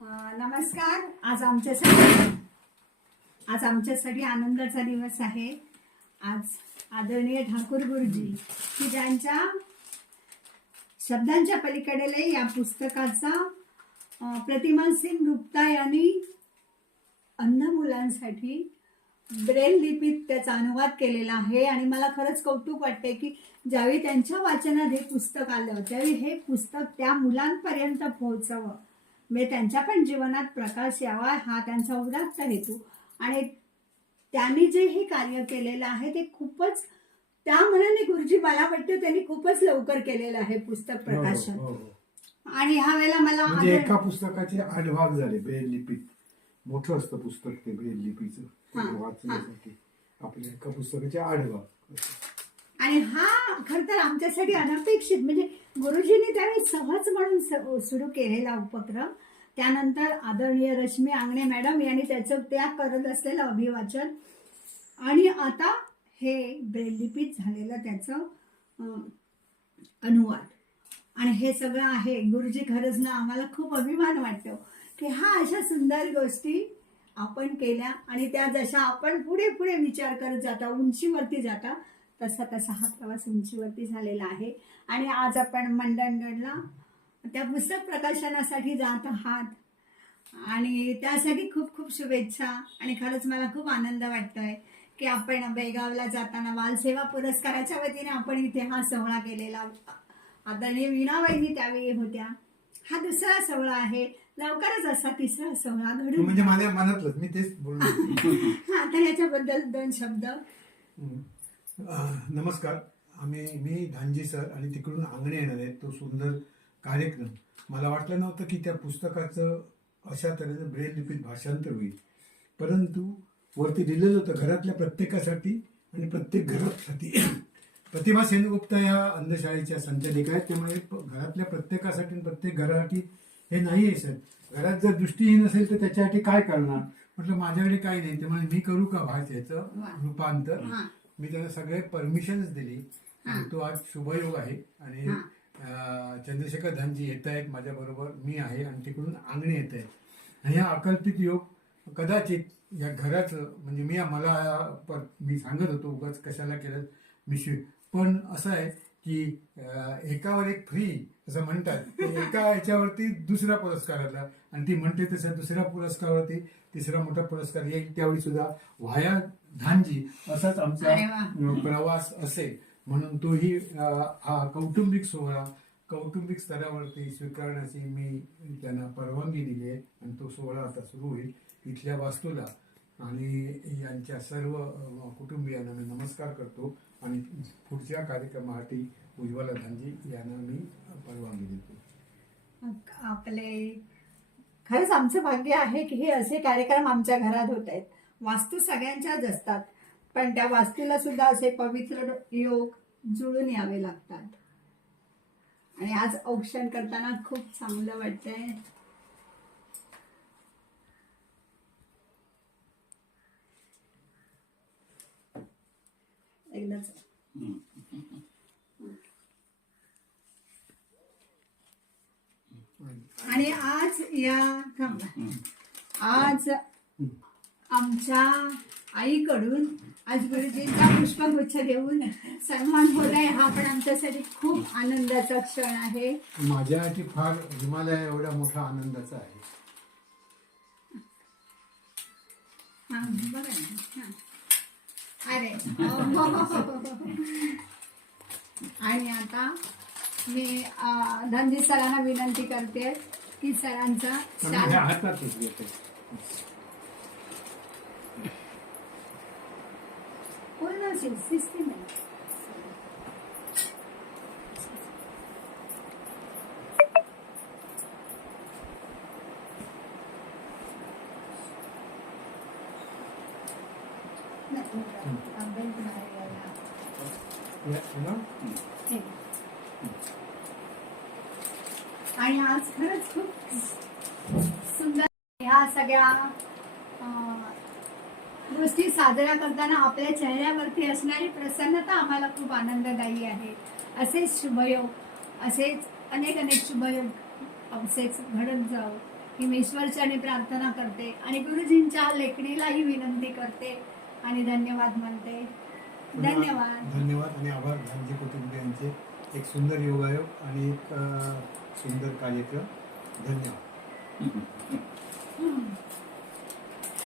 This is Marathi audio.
नमस्कार. आज आमच्यासाठी आनंदाचा दिवस आहे. आज आदरणीय ठाकूर गुरुजी की ज्यांच्या शब्दांच्या पलीकडे या पुस्तकाचा प्रतिमा सिंग गुप्ता यांनी अंध मुलांसाठी ब्रेल लिपीत त्याचा अनुवाद केलेला आहे. आणि मला खरंच कौतुक वाटते की ज्यावेळी त्यांच्या वाचनात हे पुस्तक आलं त्यावेळी हे पुस्तक त्या मुलांपर्यंत पोहोचावं, म्हणजे त्यांच्या पण जीवनात प्रकाश यावा हा त्यांचा उदात्त हेतू. आणि त्यांनी जे हे कार्य केलेलं आहे ते खूपच, त्या मनाने गुरुजी मला वाटतं त्यांनी खूपच लवकर केलेलं आहे पुस्तक प्रकाशन. आणि ह्या वेळेला मला म्हणजे एका पुस्तकाचे 8 भाग झाले ब्रेल लिपीत. मोठं असतं पुस्तक ते ब्रेल लिपीचं वाचण्यासाठी. आपल्या एका पुस्तकाचे 8 भाग. आणि हा खर तर आमच्यासाठी अनपेक्षित, म्हणजे गुरुजींनी त्यावेळी सहज म्हणून सुरू केलेला उपक्रम. त्यानंतर आदरणीय रश्मी आंगणे मॅडम यांनी त्याचं त्या करत असलेलं अभिवाचन आणि आता हे ब्रेल लिपीत झालेलं त्याचं अनुवाद. आणि हे सगळं आहे गुरुजी. खरंच ना आम्हाला खूप अभिमान वाटतो की हा अशा सुंदर गोष्टी आपण केल्या आणि त्या जशा आपण पुढे पुढे विचार करत जाता, उंचीवरती जाता, तसा तसा हा प्रवास उंचीवरती झालेला आहे. आणि आज आपण मंडणगडला त्या पुस्तक प्रकाशनासाठी जात आहात आणि त्यासाठी खूप खूप शुभेच्छा. आणि खरंच मला खूप आनंद वाटतोय की आपण बेळगावला जाताना बालसेवा पुरस्काराच्या वतीने आपण इथे हा सोहळा केलेला. आदरणीय वीणाबाईंनी त्यावेळी होत्या. हा दुसरा सोहळा आहे. लवकरच असा तिसरा सोहळा घडून म्हणजे माझ्या मनातलंच मी तेच बोललो. हा, तर याच्याबद्दल 2 शब्द. नमस्कार. मी धांजी सर आणि तिकडून आंगणे येणार आहेत. तो सुंदर कार्यक्रम. मला वाटलं नव्हतं की त्या पुस्तकाचं अशा तऱ्हेनं ब्रेल लिपीत भाषांतर होईल, परंतु वरती लिहिलेलं होतं घरातल्या प्रत्येकासाठी आणि प्रत्येक घरासाठी. प्रतिमा सेनगुप्ता या अंधशाळेच्या संचालिका आहेत. त्यामुळे घरातल्या प्रत्येकासाठी आणि प्रत्येक घरासाठी हे नाही आहे सर. घरात जर दृष्टीहीन असेल तर त्याच्यासाठी काय करणार. म्हटलं माझ्याकडे काही नाही, त्यामुळे मी करू का भाषेचं रूपांतर. मी त्यांना सगळे परमिशन्स दिली. तो आज शुभयोग आहे. आणि चंद्रशेखर धांजी येत आहेत माझ्याबरोबर, मी आहे आणि तिकडून आंगणे येत आहेत. आणि हा अकल्पित योग कदाचित या घराचं, म्हणजे मी सांगत होतो उगाच कशाला केलं मिश्री, पण असं आहे की एकावर एक फ्री असं म्हणतात. एका याच्यावरती दुसरा पुरस्कार आला आणि ती म्हणते तसं दुसऱ्या पुरस्कारावरती तिसरा मोठा पुरस्कार येईल. त्यावेळी सुद्धा व्हाया धांजी असाच आमचा प्रवास असेल. म्हणून तोही हा कौटुंबिक सोहळा कौटुंबिक स्तरावरती स्वीकारण्याची मी त्यांना परवानगी दिली आहे. आणि तो सोहळा आता सुरू होईल इथल्या वास्तूला. आणि यांच्या सर्व कुटुंबियांना मी नमस्कार करतो आणि पुढच्या कार्यक्रमासाठी उज्ज्वला धांजी यांना मी परवानगी देतो. आपले खरंच आमचं भाग्य आहे की हे असे कार्यक्रम आमच्या घरात होत आहेत. वास्तू सगळ्यांच्याच असतात, पण त्या वास्तूला सुद्धा असे पवित्र योग जुळून यावे लागतात. आणि आज औक्षण करताना खूप चांगलं वाटतंय. एकदाच आणि आज आमच्या आईकडून आज गुरुजींचा पुष्पगुच्छ देऊन सन्मान होत आहे. हा पण आमच्यासाठी खूप आनंदाचा क्षण आहे. माझ्यासाठी फार हिमालय एवढा मोठा आनंदाचा आहे. हा बघा ना. अरे आणि आता मी धनजी सरांना विनंती करते की सरांचा हातातच घेते. पूर्ण सिस्टीम आहे. आणि आज खरंच खूप सुंदर ह्या सगळ्या गोष्टी साजऱ्या करताना आपल्या चेहऱ्यावरती असणारी प्रसन्नता आम्हाला खूप आनंददायी आहे. असेच शुभयोग, असेच अनेक शुभयोग असेच घडत जाऊ. ही मी ईश्वरचरणी प्रार्थना करते आणि गुरुजींच्या लेखणीलाही विनंती करते आणि धन्यवाद म्हणते. पुन्हा धन्यवाद. धन्यवाद आणि आभार धानजी कुटुंबियांचे. एक सुंदर योगायोग आणि एक सुंदर कार्यक्रम. धन्यवाद. हम्म.